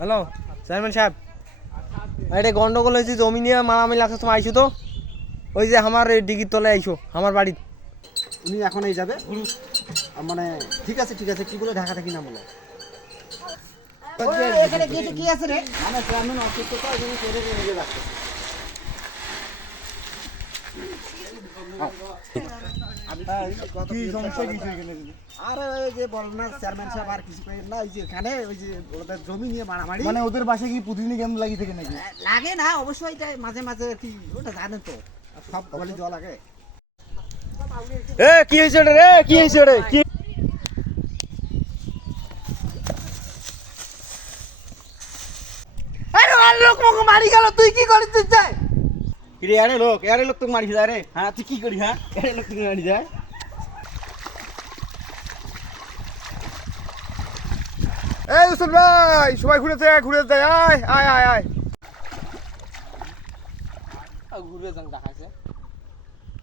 Hello chairman সাহেব। এটা গন্ডগোল হয়েছে জমি নিয়ে মারামারি লাগছে তোমার আইসো তো? ওই যে আমার এই ডিগির তলে আইসো আমার বাড়ি উনি এখন এই যাবে? মানে ঠিক আছে ঠিক আছে কি বলে ঢাকা থাকি না বলো এখানে গেটে কি আছে রে? মানে চেয়ারম্যান অসুস্থ তো ওই জন্য কি সমস্যা কিছু এখানে? আরে ওই যে বল না চেয়ারম্যান সাহেব আর কিছু করেন না ওই যে এখানে ওই যে ওদের জমি নিয়ে মারামারি। মানে ওদের বাসায় কি প্রতিদিনই কেমন লাগি থাকে নাকি? লাগে না অবশ্যই এটা মাঝে মাঝে কি ওটা জানেন তো। সব বলে জল লাগে এ কি হয়েছে রে? কি রে কি? আরে আর লোক মুখ মারি গেল তুই কি করিস? তুই যাই। রে আরে লোক আরে লোক তোকে মারি যায় রে হ্যাঁ তুই কি করি হ্যাঁ? আরে লোক তোকে মারি যায় এই উসুল ভাই সবাই ঘুরে যায় ঘুরে যায় আয় আয় আয়। আয় ঘুরবে যান দেখাইছে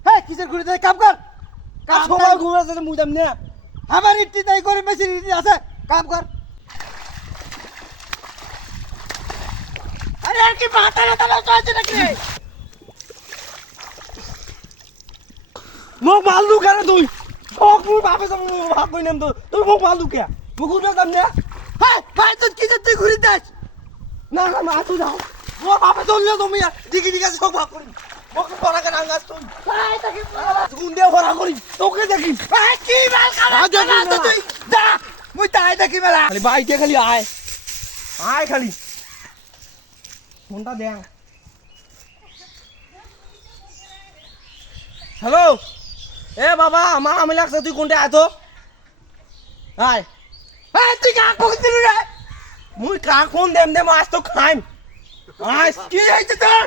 হ্যাঁ কিসের ঘুরে যাই কাম কর। কাম সবাই ঘুরে যাচ্ছে মুই দাম না। আমার ইটি নাই করে মেশিন ইটি আছে। কাম কর। আরে আর কি মাথা চলছে নাকি? মোক মারলু কেন তুই? মোক মুই বাপে যাম ভাগ কই নাম তো তুই মোক মারলু কে মোক ঘুরে দাম না? হ্যাঁ ভাই তুই কিসের তুই ঘুরে যাস না না মা তুই যাও। ও বাপে চললে তুমি দিকে দিকে সব ভাগ করি মোক আঙ্গাস তুই ভাই তাকে গুন দিয়ে ভরা করি তোকে দেখি ভাই কি না। তুই? যা মুই তাই দেখি মেলা খালি বাইকে খালি আয়। আয় খালি। ফোনটা দেখ হ্যালো এ বাবা আমার আমি লাগছে তুই কোনটা আয় তো? আয়। তুই কাক কইছিস রে? মুই কা কোন দেম দেম আজ তো খাইম। আয় কি হইছে তোর?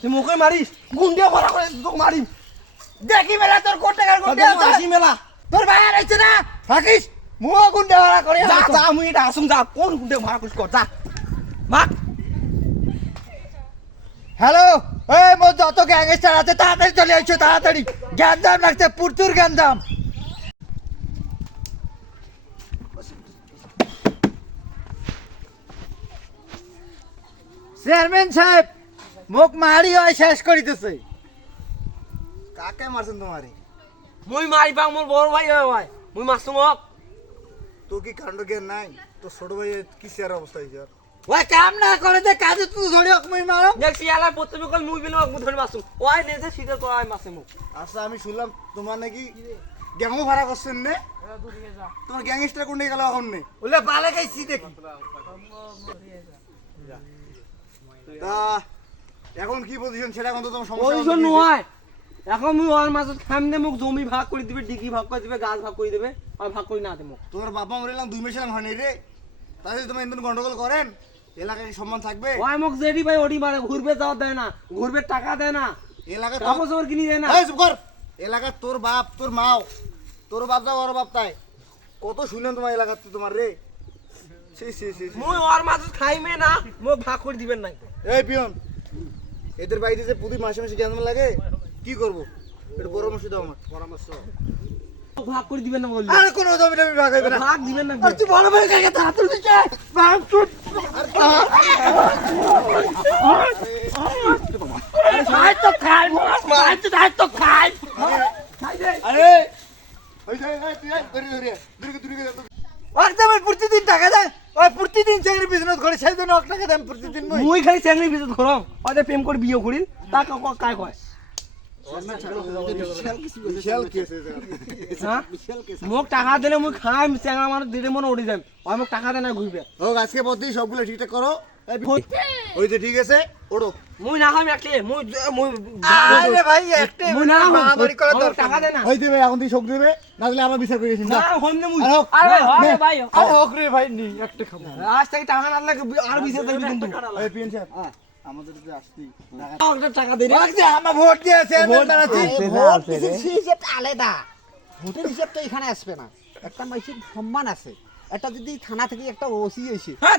তুই মুখে মারিস? গুন ভরা করে তোকে মারিম। দেখি মেলা তোর কোট টাকার কোট আসি মেলা। তোর ভাই আর হইছে না? থাকিস মুহ গুন দেওয়া করে যা যা মুই এটা আসুন যা। কোন গুন দিয়ে ভরা করিস কর যা। মাক হ্যালো? এই মোর যত গ্যাংস্টার আছে তাড়াতাড়ি চলে আসছো তাড়াতাড়ি। গ্যান্দাম লাগছে প্রচুর গ্যান্দাম চেয়ারম্যান সাহেব মোক মারি হয় শেষ করিতেছে। কাকে মারছেন তোমারে? মুই মারি পাং মোর বড় ভাই হয় ভাই। মুই হক তোর কি কাণ্ড জ্ঞান নাই? তোর ছোট ভাই কি চেয়ার অবস্থা হয়েছে? ওই কাম না করে যে কাজে তুই ধরে মই মারো। দেখছি এলা প্রথমে কল মুই বিনো মুই ধরে মাসুম ওই নেজে শীতের পর আই মাসে মুখ। আচ্ছা আমি শুনলাম তোমার নাকি গ্যাংও ভাড়া করছেন নে? তোমার গ্যাংস্টার কোন গেল এখন নে? বলে পালে খাইছি দেখি। তা এখন কি পজিশন সেটা এখন তো তোমার সমস্যা জন্য নয়। এখন মুই ওর মাঝত খামনে মুখ জমি ভাগ করে দিবে ডিগি ভাগ করে দিবে গাছ ভাগ করে দিবে আর ভাগ করে না দেবো তোমার বাবা মরিলাম দুই মাসের হয়নি রে। যদি তোমার ইন্দন গন্ডগোল করেন এলাকায় কি সম্মান থাকবে? ওই মুখ জেডি ভাই ওডি মারে ঘুরবে যাওয়া দেয় না ঘুরবে টাকা দেয় না এলাকা কাপড় চোপড় কিনে দেয় না। চুপ কর। এলাকার তোর বাপ তোর মাও তোর বাপ যা ওর বাপ তাই। কত শুনলেন তোমার এলাকার তো তোমার রে। সি সি সি সি। মুই ওর মাঝত খাইমে না মুখ ভাগ করে দিবেন না। এই পিয়ন এদের বাড়িতে যে প্রতি মাসে মাসে কেমন লাগে কি করব? একটু পরামর্শ দাও আমার পরামর্শ। ভাগ করে দিবেন না বললি। আর কোনো টমি ভাগ হইবে না। ভাগ দিবেন না আর তুই বড় ভাই কাকে তাড়াতাড়ি চুট খাই প্রতিদিন টাকা দেয় ওই প্রতিদিন চাকরি বিজনেস করে সেই জন্য টাকা দেয় প্রতিদিন মই খালি চ্যাংরি বিজত ঘরম ওদের প্রেম করে, বিয়ে করিল তা কাই কয় বিশাল কেস এই জায়গাতে। হ্যাঁ মোক টাকা দিলে মুই খাইম চ্যাংরা মানুষ দিলে মনে উঠে যাম ওই মোক টাকা দেয় না ঘুরবে হোক আজকে পর থেকে সবগুলো ঠিকঠাক করো ওই যে ঠিক আছে ওড়ো মুই না খাইম একলে মুই মুই আরে ভাই একটা মুই না মারামারি করার মোক টাকা দেয় না ওই দেবে এখন তুই শোক দেবে না দিলে আমার বিচার করে না হইম না মুই আরে আরে নে, হয় নে। ভাই আরে হোক রে ভাই নি একটা খাব আজ থেকে টাকা না লাগে আর বিশেষ দেবে কিন্তু এই আমাদের যদি আসতি টাকা দে রে ভাগ দে আমার ভোট দিয়ে ভোট কিছু হিসেবটা আলাদা। ভোটের হিসেবটা এখানে আসবে না। একটা মানুষের সম্মান আছে। একটা যদি থানা থেকে একটা ওসি এসে হ্যাঁ